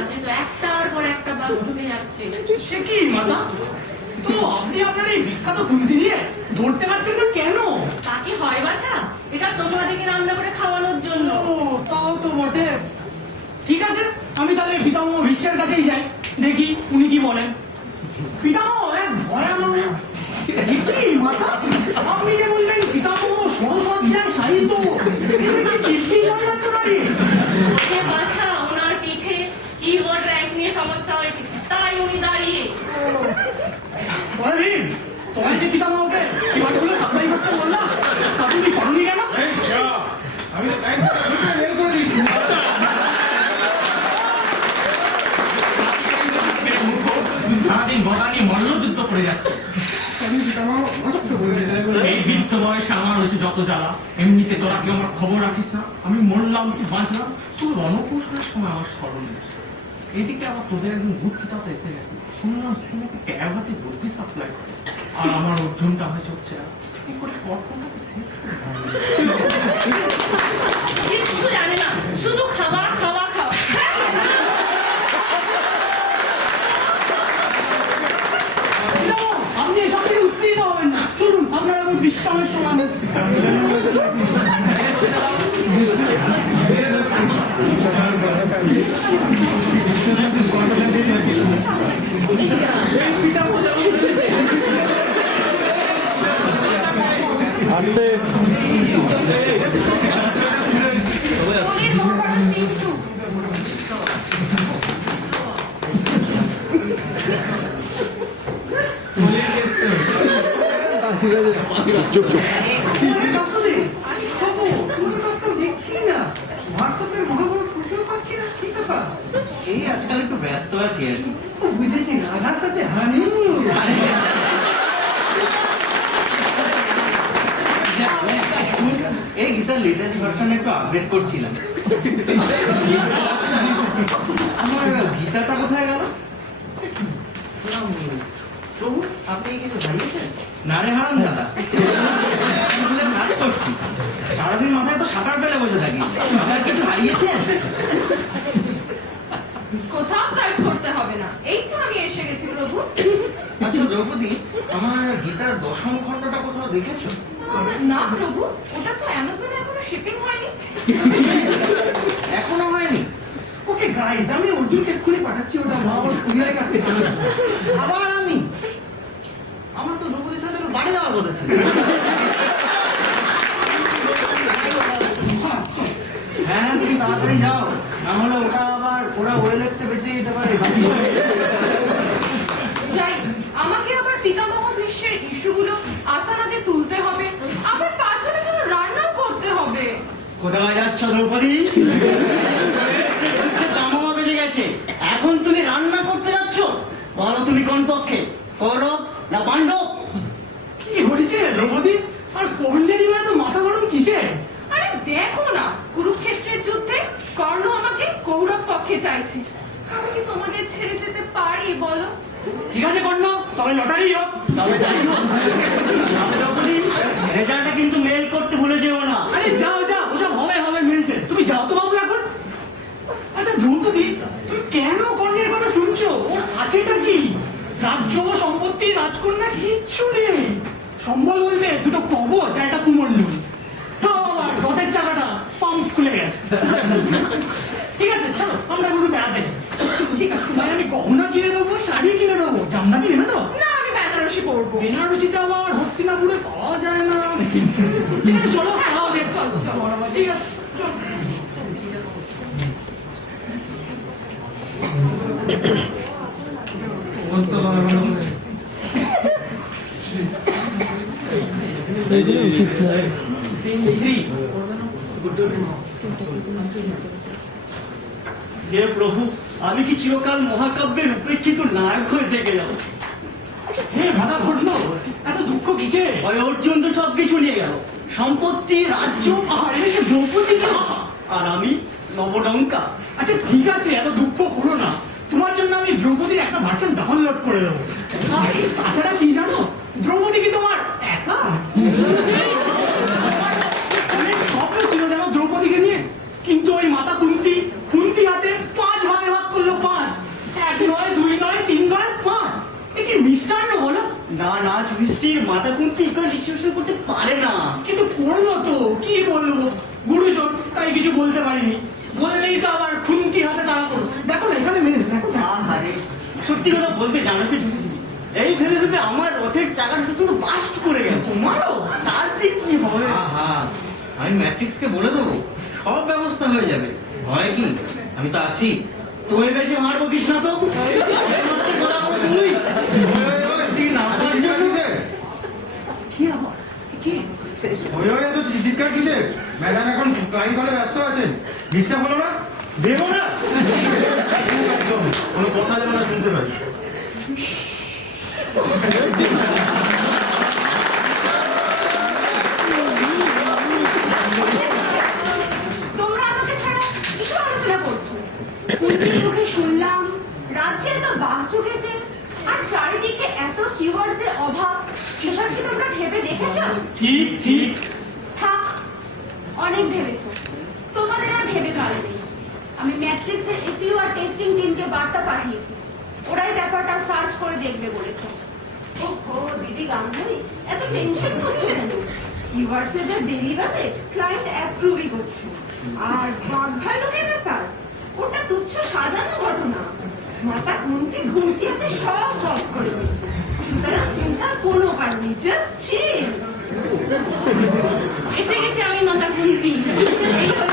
মাঝে তো একটার পর একটা বাস ঢুকে যাচ্ছে। সে কি মাতা? তো আপনি আপনার এই বিখ্যাত কুন্তি দিয়ে ধরতে পারছেন না কেন? তা কি হয় বাছা? এটা তোমাদেরকে রান্না করে খাওয়ানোর জন্য। ও তাও তো বটে। ঠিক আছে, আমি তাহলে পিতামহ ভীষ্মের কাছেই যাই, দেখি উনি কি বলেন। পিতামহ এক ভয়ানক। কি মাতা, আপনি যে বললেন পিতামহ সরসজ্জায় শায়িত, কি মনে রাখতে পারি? আরে বাছা, ওনার পিঠে কি ট্র্যাক নিয়ে সমস্যা হয়েছে, তাই উনি দাঁড়িয়ে। বলেন তোমায় যে পিতামহকে কিবারগুলো সাপ্লাই করতে বললাম, তা তুমি করনি কেন? আমি বের করে দিয়েছি। সারাদিন গদা নিয়ে মল্লযুদ্ধ করে যাচ্ছে। এই বৃদ্ধ বয়সে আমার হয়েছে যত জ্বালা। এমনিতে তোরা কি আমার খবর রাখিস না? আমি মরলাম কি বাঁচলাম শুধু রণকৌশলের সময় আমার স্মরণ আসে। এদিকে আবার তোদের একদম বুদ্ধিটাতে এসে গেছে, শুনলাম শুনে ট্যাব হাতে বুদ্ধি সাপ্লাই করে, আর আমার অর্জুনটা হয় চলছে কি করে কর্তনটাকে শেষ করে। কিচ্ছু জানে না, শুধু খাওয়া খাওয়া খাওয়া। আপনি এসব থেকে উত্তেজিত হবেন না, চলুন আপনার এখন বিশ্রামের সময় হয়েছে। চুপ চুপ। এই আজকাল একটু ব্যস্ত আছি আর কি। বুঝেছি, রাধার সাথে হানিমুন। এই গীতার লেটেস্ট ভার্সন একটু আপডেট করছিলাম। আমার গীতাটা কোথায় গেল? প্রভু, আপনি কিছু হারিয়েছেন? না রে হারান দাদা, সার্চ করছি। সারাদিন মাথায় তো সাঁতার ফেলে বসে থাকি। আপনার কিছু হারিয়েছেন? কোথাও সার্চ করতে হবে না, এই তো আমি এসে গেছি প্রভু। আচ্ছা দ্রৌপদী, আমার গীতার দশম খণ্ডটা কোথাও দেখেছো? না প্রভু, ওটা তো অ্যামাজনে এখনো শিপিং হয়নি। এখনো হয়নি? ওকে গাইজ, আমি অর্জুনকে এক্ষুনি পাঠাচ্ছি, ওটা মা আমার কুরিয়ারের কাছ থেকে। আবার আমি? আমার তো দ্রৌপদীর সাথে একটু বাড়ি যাওয়ার কথা ছিল। হ্যাঁ, তুমি তাড়াতাড়ি যাও, না হলে ওটা আবার ওরা ওয়েলেক্সে বেঁচে যেতে পারে। যাই, আমাকে আবার পিতামহ ভীষ্মের ইস্যুগুলো আসানাতে তুলতে হবে, আবার 5 জনের জন্য রান্নাও করতে হবে। কোথায় যাচ্ছ দ্রৌপদী? দামও বেজে গেছে, এখন তুমি রান্না করতে যাচ্ছ? বলো তুমি কোন পক্ষে, কৌরব না পাণ্ডব? কি হয়েছে দ্রৌপদী? আর কর্ণেরই বা এত মাথা গরম কিসে? আরে দেখো না, কুরুক্ষেত্রের যুদ্ধে কর্ণ আমাকে কৌরব পক্ষে চাইছে। আমি কি তোমাদের ছেড়ে যেতে পারি বলো? ঠিক আছে কর্ণ, তবে লটারি হোক। তবে তাই হোক। তবে দ্রৌপদী, রেজাল্টটা কিন্তু মেল করতে ভুলে যেও না। আরে যাও যাও, ওসব হবে হবে মিলতে, তুমি যাও তো বাবু এখন। আচ্ছা দ্রৌপদী, তুমি কেন কর্ণের কথা শুনছো? ওর আছেটা কি? রাজ্য সম্পত্তি রাজকন্যা কিচ্ছু নেই। সম্বল বলতে দুটো কবচ আর একটা কুমন্ডল। আবার রথের চাকাটা পাম্প খুলে গেছে। ঠিক আছে চলো, আমরা একটু বেড়াতে যাই। ঠিক আছে, ভাই, আমি গহনা কিনে দেবো, শাড়ি কিনে দেবো, জামদানি নেবে তো? না আমি বেনারসি পরবো। বেনারসিতে আবার হস্তিনাপুরে পাওয়া যায় না। ঠিক আছে চলো, তাহলে ঠিক আছে চলো। হে প্রভু, আমি কি চিরকাল মহাকাব্যের উপেক্ষিত নায়ক হয়ে থেকে যাব? হে ভাদা ঘটল, এত দুঃখ কিসে? ওই অর্জুন তো সবকিছু নিয়ে গেল, সম্পত্তি, রাজ্য, আর এসে দ্রৌপদী আর আমি নবডঙ্কা। আচ্ছা ঠিক আছে, এত দুঃখ করো না। তোমার জন্য আমি দ্রৌপদীর একটা ভার্সন ডাউনলোড করে দেবো। আর তাছাড়া কি জানো, দ্রৌপদী কি তোমার একা? অনেক স্বপ্ন ছিল জানো দ্রৌপদীকে নিয়ে, কিন্তু ওই মাতা কুন্তি হাতে 5 ভাগে ভাগ করলো 5। রাজমিস্ত্রির মাথা কুন্তি ইকো ডিস্ট্রিবিউশন করতে পারে না। কিন্তু করলো তো, কি বলবো, গুরুজন, তাই কিছু বলতে পারিনি। বললেই তো আবার খুন্তি হাতে তাড়া করো। দেখো না এখানে মেরেছে, দেখো না। আহারে, সত্যি কথা বলতে জানো কি ঢুকেছি, এই ভেবে ভেবে আমার রথের চাকাটা শেষ পর্যন্ত বাস্ট করে গেল। তোমারও? তার যে কি হবে। আহা, আমি ম্যাট্রিক্সকে বলে দেবো, সব ব্যবস্থা হয়ে যাবে। ভয় কি, আমি তো আছি। তুই বেশি মারবো কৃষ্ণ তো। তুই তুই না আমার জন্য কি আবার? কি? ওই এত চিৎকার কিসের? ম্যাডাম এখন ক্লাইন্ট কলে ব্যস্ত আছেন, ডিস্টার্ব হলো না? দেবো না একদম, কোনো কথা যেন না শুনতে পাই। তোমরা আমাকে ছাড়া কিসব আলোচনা করছো? কুন্তির মুখে শুনলাম রাজ্যে এত বাস ঢুকেছে আর চারিদিকে এত কিওয়ার্ডের অভাব, সেসব কি তোমরা ভেবে দেখেছো? ঠিক ঠিক। থাক, অনেক ভেবেছো। তোমাদের আর ভেবে কাজ নেই। আমি ম্যাট্রিক্সের এসইউ আর টেস্টিং টিমকে বার্তা পাঠিয়েছি, ওরাই ব্যাপারটা সার্চ করে দেখবে বলেছে। ওহো দিদি গাঙ্গুলি, এত টেনশন করছো কেন? কিওয়ার্ডস এর যা ডেলিভারে ক্লায়েন্ট অ্যাপ্রুভই করছে। আর গড ভ্যালুর ব্যাপার, ওটা তুচ্ছ সাজানো ঘটনা। মাথা ঘুমতি হাতে সব জব করে দিয়েছে, সুতরাং চিন্তার কোনো কারণ নেই, জাস্ট চিল। এসে গেছি আমি মাথা খুন্তি। এই হলো